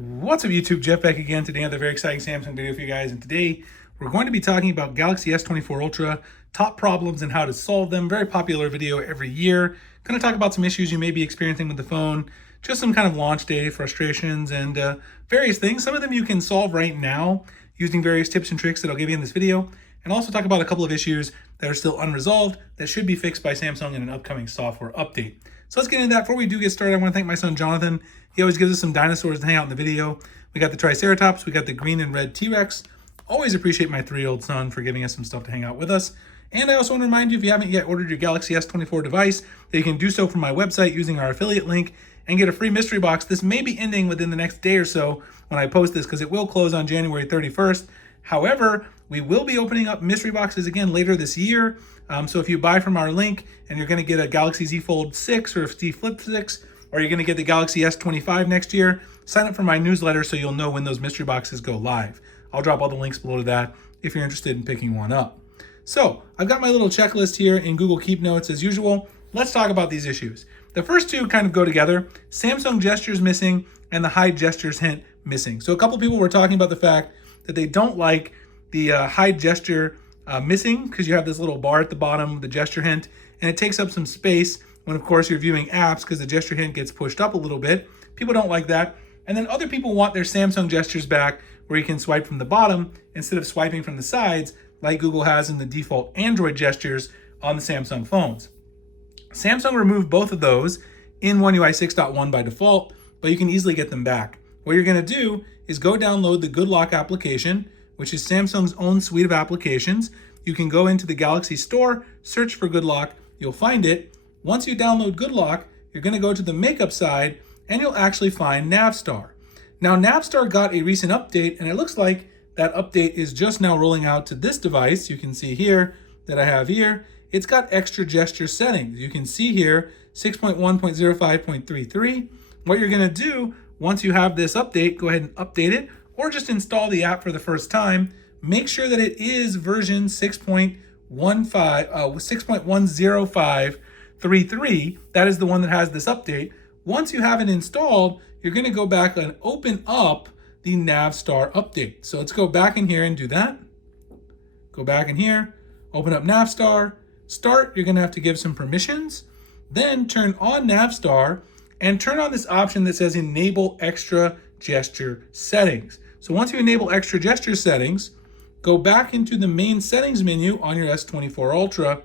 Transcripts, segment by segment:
What's up YouTube, Jeff back again. Today another very exciting Samsung video for you guys, and today we're going to be talking about Galaxy S24 Ultra, top problems and how to solve them. Very popular video every year. Going to talk about some issues you may be experiencing with the phone, just some kind of launch day frustrations and various things. Some of them you can solve right now using various tips and tricks that I'll give you in this video, and also talk about a couple of issues that are still unresolved that should be fixed by Samsung in an upcoming software update. So let's get into that. Before we do get started, I want to thank my son Jonathan. He always gives us some dinosaurs to hang out in the video. We got the Triceratops, we got the green and red T-Rex. Always appreciate my 3-year-old son for giving us some stuff to hang out with us. And I also want to remind you, if you haven't yet ordered your Galaxy S24 device, that you can do so from my website using our affiliate link and get a free mystery box. This may be ending within the next day or so when I post this, because it will close on January 31st. However, we will be opening up mystery boxes again later this year. So if you buy from our link and you're going to get a Galaxy Z Fold 6 or a Z Flip 6, or you're going to get the Galaxy S25 next year, sign up for my newsletter so you'll know when those mystery boxes go live. I'll drop all the links below to that if you're interested in picking one up. So I've got my little checklist here in Google Keep Notes as usual. Let's talk about these issues. The first two kind of go together. Samsung gestures missing and the hide gestures hint missing. So a couple people were talking about the fact that they don't like the hide gesture missing, because you have this little bar at the bottom, the gesture hint, and it takes up some space when, of course, you're viewing apps, because the gesture hint gets pushed up a little bit. People don't like that. And then other people want their Samsung gestures back, where you can swipe from the bottom instead of swiping from the sides like Google has in the default Android gestures on the Samsung phones. Samsung removed both of those in One UI 6.1 by default, but you can easily get them back. What you're going to do is go download the Good Lock application, which is Samsung's own suite of applications. You can go into the Galaxy Store, search for Good Lock, you'll find it. Once you download Good Lock, you're going to go to the makeup side and you'll actually find Navstar. Now, Navstar got a recent update, and it looks like that update is just now rolling out to this device. You can see here that I have here, it's got extra gesture settings. You can see here 6.1.05.33. What you're going to do once you have this update, go ahead and update it, or just install the app for the first time. Make sure that it is version 6.10533. That is the one that has this update. Once you have it installed, you're going to go back and open up the Navstar update. So let's go back in here and do that. Go back in here, open up Navstar, start. You're going to have to give some permissions, then turn on Navstar and turn on this option that says enable extra gesture settings. So once you enable extra gesture settings, go back into the main settings menu on your S24 Ultra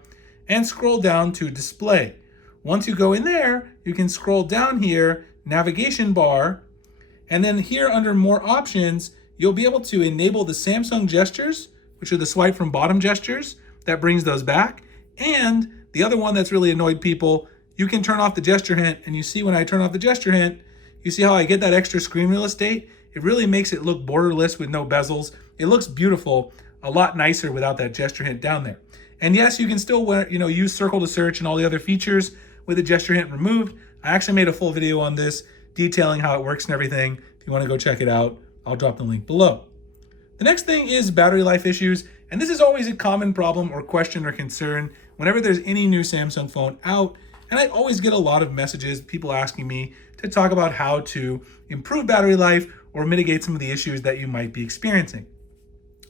and scroll down to display. Once you go in there, you can scroll down here, navigation bar, and then here under more options, you'll be able to enable the Samsung gestures, which are the swipe from bottom gestures. That brings those back. And the other one that's really annoyed people, you can turn off the gesture hint, and you see when I turn off the gesture hint, you see how I get that extra screen real estate? It really makes it look borderless with no bezels. It looks beautiful, a lot nicer without that gesture hint down there. And yes, you can still use circle to search and all the other features with the gesture hint removed. I actually made a full video on this detailing how it works and everything. If you want to go check it out, I'll drop the link below. The next thing is battery life issues, and this is always a common problem or question or concern whenever there's any new Samsung phone out. And I always get a lot of messages, people asking me to talk about how to improve battery life or mitigate some of the issues that you might be experiencing.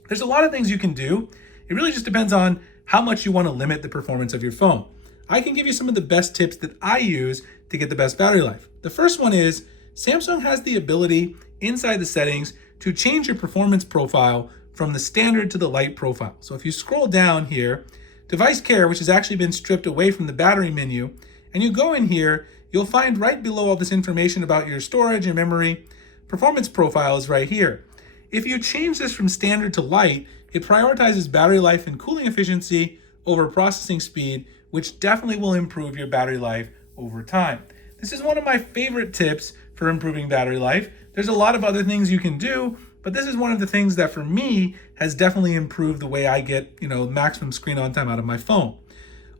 There's a lot of things you can do. It really just depends on how much you want to limit the performance of your phone. I can give you some of the best tips that I use to get the best battery life. The first one is Samsung has the ability inside the settings to change your performance profile from the standard to the light profile. So if you scroll down here, device care, which has actually been stripped away from the battery menu, and you go in here, you'll find right below all this information about your storage and memory. Performance profile is right here. If you change this from standard to light, it prioritizes battery life and cooling efficiency over processing speed, which definitely will improve your battery life over time. This is one of my favorite tips for improving battery life. There's a lot of other things you can do, but this is one of the things that for me has definitely improved the way I get, maximum screen on time out of my phone.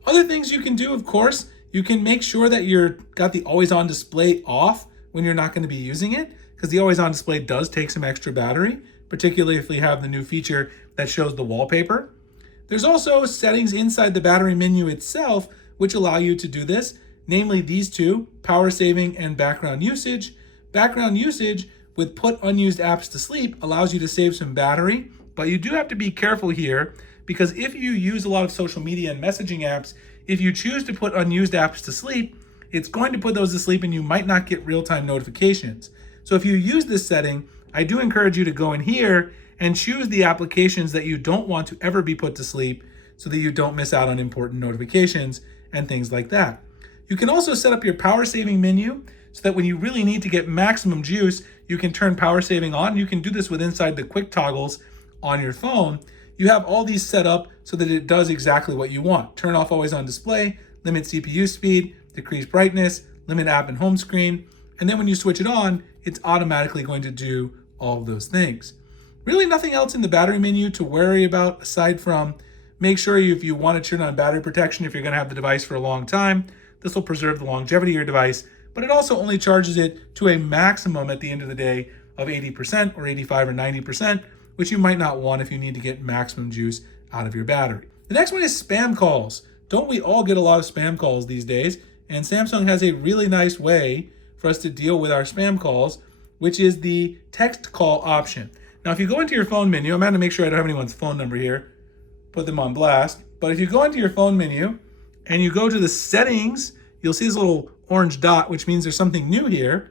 Other things you can do, of course, you can make sure that you're got the always on display off when you're not going to be using it, because the always on display does take some extra battery, particularly if we have the new feature that shows the wallpaper. There's also settings inside the battery menu itself which allow you to do this, namely these two, power saving and background usage. Background usage with put unused apps to sleep allows you to save some battery, but you do have to be careful here because if you use a lot of social media and messaging apps, if you choose to put unused apps to sleep, it's going to put those to sleep and you might not get real-time notifications. So if you use this setting, I do encourage you to go in here and choose the applications that you don't want to ever be put to sleep so that you don't miss out on important notifications and things like that. You can also set up your power saving menu so that when you really need to get maximum juice, you can turn power saving on. You can do this with inside the quick toggles on your phone. You have all these set up so that it does exactly what you want. Turn off always on display, limit CPU speed, decrease brightness, limit app and home screen. And then when you switch it on, it's automatically going to do all of those things. Really nothing else in the battery menu to worry about aside from make sure if you want to turn on battery protection, if you're going to have the device for a long time, this will preserve the longevity of your device, but it also only charges it to a maximum at the end of the day of 80% or 85 or 90%, which you might not want if you need to get maximum juice out of your battery. The next one is spam calls. Don't we all get a lot of spam calls these days? And Samsung has a really nice way for us to deal with our spam calls, which is the text call option. Now, if you go into your phone menu, I'm going to make sure I don't have anyone's phone number here, put them on blast. But if you go into your phone menu and you go to the settings, you'll see this little orange dot, which means there's something new here.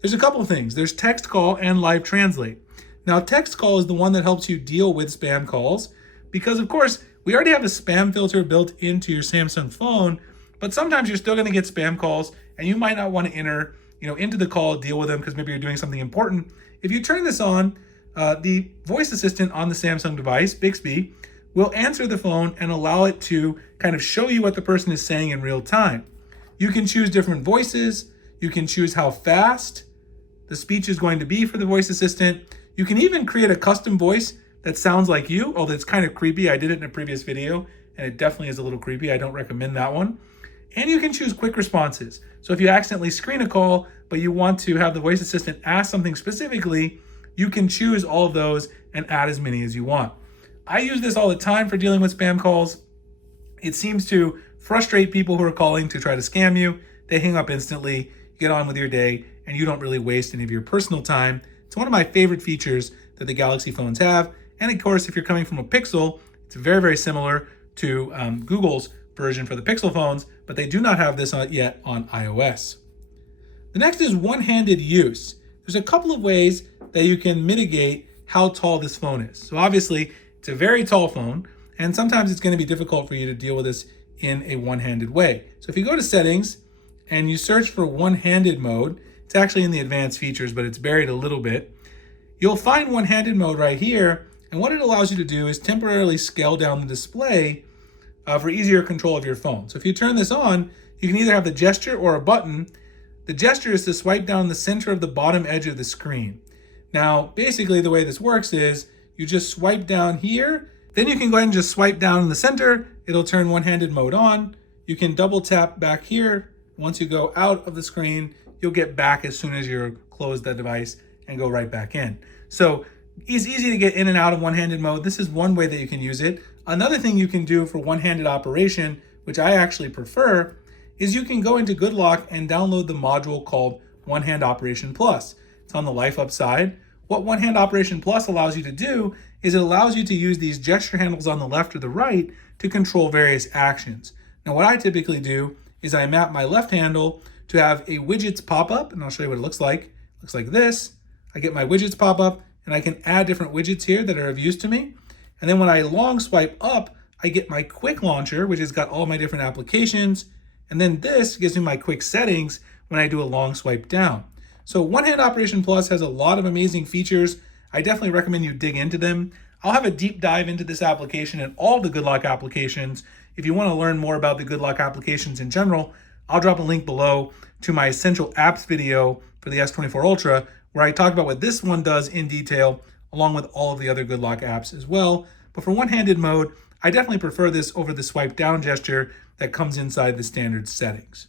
There's a couple of things. There's text call and live translate. Now, text call is the one that helps you deal with spam calls because, of course, we already have a spam filter built into your Samsung phone, but sometimes you're still going to get spam calls and you might not want to enter, into the call, deal with them because maybe you're doing something important. If you turn this on, the voice assistant on the Samsung device, Bixby, will answer the phone and allow it to kind of show you what the person is saying in real time. You can choose different voices. You can choose how fast the speech is going to be for the voice assistant. You can even create a custom voice that sounds like you, although it's kind of creepy. I did it in a previous video, and it definitely is a little creepy. I don't recommend that one. And you can choose quick responses. So if you accidentally screen a call, but you want to have the voice assistant ask something specifically, you can choose all of those and add as many as you want. I use this all the time for dealing with spam calls. It seems to frustrate people who are calling to try to scam you. They hang up instantly, you get on with your day, and you don't really waste any of your personal time. It's one of my favorite features that the Galaxy phones have. And of course, if you're coming from a Pixel, it's very, very similar to Google's version for the Pixel phones, but they do not have this yet on iOS. The next is one-handed use. There's a couple of ways that you can mitigate how tall this phone is. So obviously, it's a very tall phone, and sometimes it's going to be difficult for you to deal with this in a one-handed way. So if you go to settings and you search for one-handed mode, it's actually in the advanced features, but it's buried a little bit. You'll find one-handed mode right here, and what it allows you to do is temporarily scale down the display for easier control of your phone. So if you turn this on, you can either have the gesture or a button. The gesture is to swipe down the center of the bottom edge of the screen. Now, basically the way this works is you just swipe down here, then you can go ahead and just swipe down in the center. It'll turn one-handed mode on. You can double tap back here. Once you go out of the screen, you'll get back as soon as you close the device and go right back in. So it's easy to get in and out of one-handed mode. This is one way that you can use it. Another thing you can do for one-handed operation, which I actually prefer, is you can go into GoodLock and download the module called One Hand Operation Plus. It's on the Life Up side. What One Hand Operation Plus allows you to do is it allows you to use these gesture handles on the left or the right to control various actions. Now, what I typically do is I map my left handle to have a widgets pop up, and I'll show you what it looks like. It looks like this. I get my widgets pop up, and I can add different widgets here that are of use to me. And then when I long swipe up, I get my quick launcher, which has got all my different applications. And then this gives me my quick settings when I do a long swipe down. So One Hand Operation Plus has a lot of amazing features. I definitely recommend you dig into them. I'll have a deep dive into this application and all the GoodLock applications. If you want to learn more about the GoodLock applications in general, I'll drop a link below to my Essential Apps video for the S24 Ultra, where I talk about what this one does in detail, along with all of the other GoodLock apps as well. But for one-handed mode, I definitely prefer this over the swipe down gesture that comes inside the standard settings.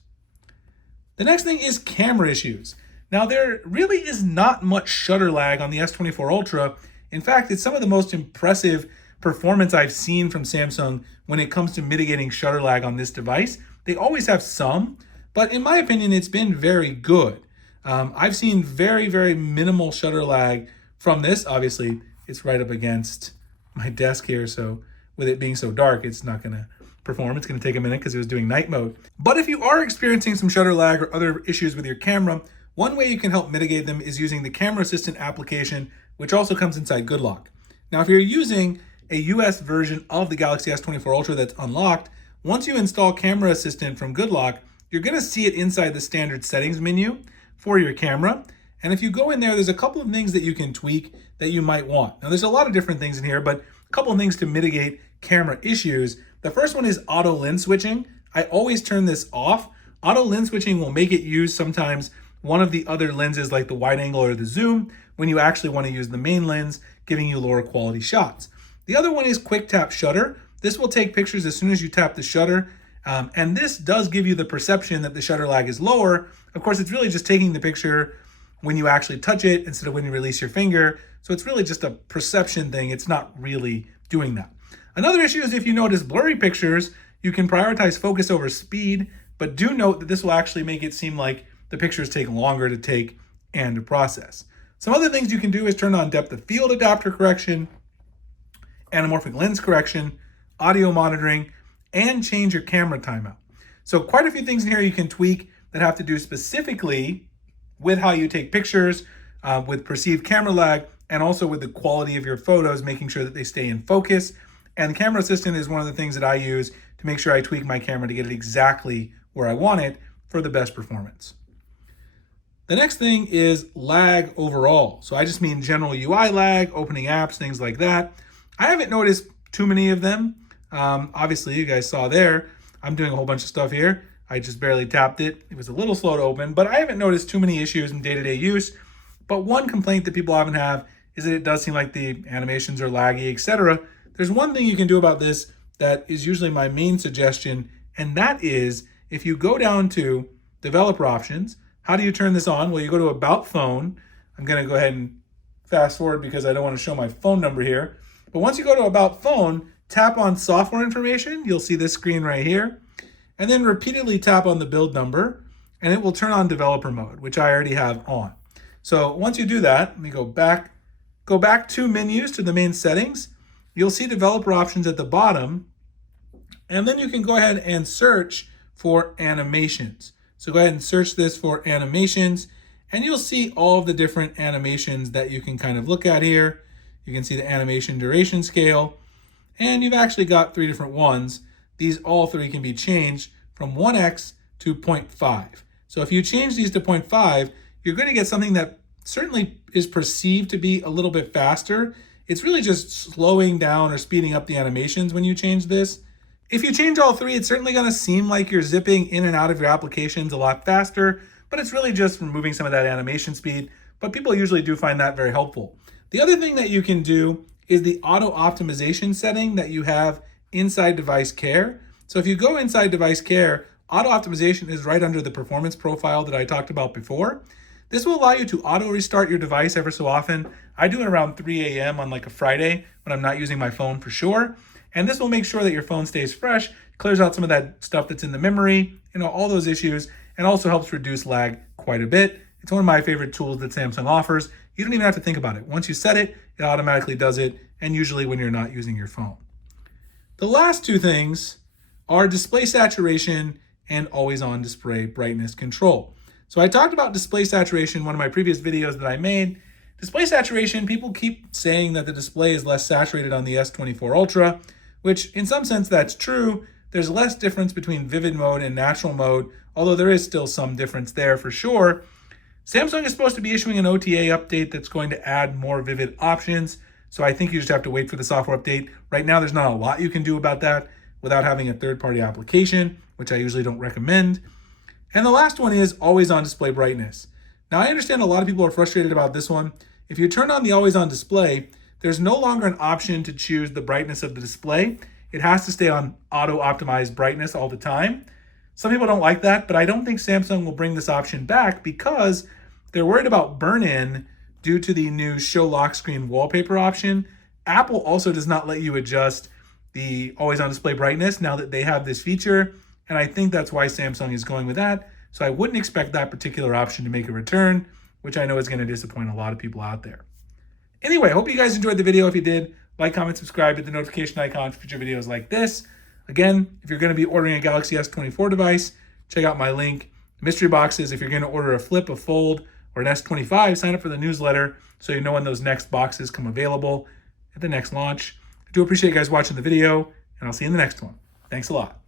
The next thing is camera issues. Now, there really is not much shutter lag on the S24 Ultra. In fact, it's some of the most impressive performance I've seen from Samsung when it comes to mitigating shutter lag on this device. They always have some, but in my opinion, it's been very good. I've seen very, very minimal shutter lag from this. Obviously, it's right up against my desk here, so with it being so dark, it's not gonna perform. It's gonna take a minute because it was doing night mode. But if you are experiencing some shutter lag or other issues with your camera, one way you can help mitigate them is using the Camera Assistant application, which also comes inside GoodLock. Now, if you're using a US version of the Galaxy S24 Ultra that's unlocked, once you install Camera Assistant from GoodLock, you're gonna see it inside the standard settings menu for your camera. And if you go in there, there's a couple of things that you can tweak that you might want. Now, there's a lot of different things in here, but a couple of things to mitigate camera issues. The first one is auto lens switching. I always turn this off. Auto lens switching will make it use sometimes one of the other lenses like the wide angle or the zoom when you actually want to use the main lens, giving you lower quality shots. The other one is quick tap shutter. This will take pictures as soon as you tap the shutter. And this does give you the perception that the shutter lag is lower. Of course, it's really just taking the picture when you actually touch it instead of when you release your finger. So it's really just a perception thing. It's not really doing that. Another issue is if you notice blurry pictures, you can prioritize focus over speed, but do note that this will actually make it seem like the pictures take longer to take and to process. Some other things you can do is turn on depth of field adapter correction, anamorphic lens correction, audio monitoring, and change your camera timeout. So quite a few things in here you can tweak that have to do specifically with how you take pictures, with perceived camera lag, and also with the quality of your photos, making sure that they stay in focus. And the Camera Assistant is one of the things that I use to make sure I tweak my camera to get it exactly where I want it for the best performance. The next thing is lag overall. So I just mean general UI lag, opening apps, things like that. I haven't noticed too many of them. Obviously, you guys saw there, I'm doing a whole bunch of stuff here. I just barely tapped it. It was a little slow to open, but I haven't noticed too many issues in day-to-day use. But one complaint that people often have is that it does seem like the animations are laggy, etc. There's one thing you can do about this that is usually my main suggestion, and that is if you go down to developer options, how do you turn this on? Well, you go to About Phone. I'm going to go ahead and fast forward because I don't want to show my phone number here. But once you go to About Phone, tap on software information. You'll see this screen right here. And then repeatedly tap on the build number, and it will turn on developer mode, which I already have on. So once you do that, let me go back 2 menus to the main settings. You'll see developer options at the bottom, and then you can go ahead and search for animations. So go ahead and search this for animations, and you'll see all of the different animations that you can kind of look at here. You can see the animation duration scale, and you've actually got 3 different ones. These all 3 can be changed from 1x to 0.5. So if you change these to 0.5, you're going to get something that certainly is perceived to be a little bit faster. It's really just slowing down or speeding up the animations when you change this. If you change all 3, it's certainly going to seem like you're zipping in and out of your applications a lot faster, but it's really just removing some of that animation speed. But people usually do find that very helpful. The other thing that you can do is the auto optimization setting that you have inside Device Care. So if you go inside Device Care, auto optimization is right under the performance profile that I talked about before. This will allow you to auto restart your device ever so often. I do it around 3 a.m. on like a Friday when I'm not using my phone for sure. And this will make sure that your phone stays fresh, clears out some of that stuff that's in the memory, all those issues, and also helps reduce lag quite a bit. It's one of my favorite tools that Samsung offers. You don't even have to think about it. Once you set it, it automatically does it, and usually when you're not using your phone. The last 2 things are display saturation and always on display brightness control. So I talked about display saturation in one of my previous videos that I made. Display saturation, people keep saying that the display is less saturated on the S24 Ultra, which in some sense that's true. There's less difference between vivid mode and natural mode, although there is still some difference there for sure. Samsung is supposed to be issuing an OTA update that's going to add more vivid options. So I think you just have to wait for the software update. Right now, there's not a lot you can do about that without having a third-party application, which I usually don't recommend. And the last one is always on display brightness. Now, I understand a lot of people are frustrated about this one. If you turn on the always on display, there's no longer an option to choose the brightness of the display. It has to stay on auto optimized brightness all the time. Some people don't like that, but I don't think Samsung will bring this option back because they're worried about burn-in due to the new show lock screen wallpaper option. Apple also does not let you adjust the always on display brightness now that they have this feature. And I think that's why Samsung is going with that. So I wouldn't expect that particular option to make a return, which I know is going to disappoint a lot of people out there. Anyway, I hope you guys enjoyed the video. If you did, like, comment, subscribe, hit the notification icon for future videos like this. Again, if you're going to be ordering a Galaxy S24 device, check out my link. Mystery boxes, if you're going to order a Flip, a Fold, or an S25, sign up for the newsletter so you know when those next boxes come available at the next launch. I do appreciate you guys watching the video, and I'll see you in the next one. Thanks a lot.